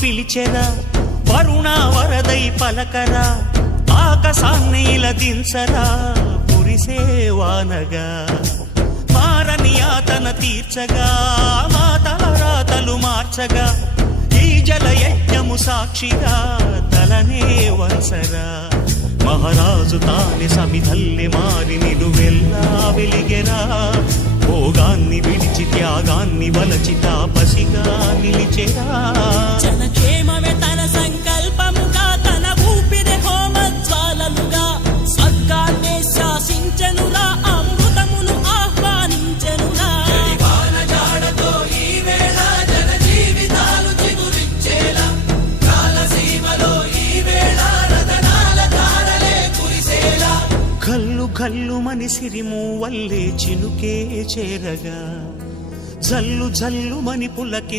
పిలిచెరా వరుణ వరదై పలకరా ఆకాశాన్ని ఇలా దించరా కురిసే వానగా మారని ఆతన తీర్చగా మాతల రాతలు మార్చగా ఈ జలయజ్ఞము సాక్షిగా తలనే వంచరా మహారాజు తానే సమిధల్లె మారి నిలువెల్లా వెలిగెరా భోగాన్ని విడిచి త్యాగాన్ని వలచి తాపసిగా నిలిచెరా జనక్షేమమే తన సంకల్పముగా తన ఊపిరి హోమజ్వాలలుగా స్వర్గాన్నే శాసించెనురా అమృతమును ఆహ్వానించెనురా వానజాడతో ఈ వేళ జన జీవితాలు చిగురించేలా కాలసీమలో ఈ వేళ రతనాల ధారలే కురిసేలా కల్లు కల్లు మని సిరిము వల్లే చినుకే చేరగా జల్లు జల్లు మని పులకి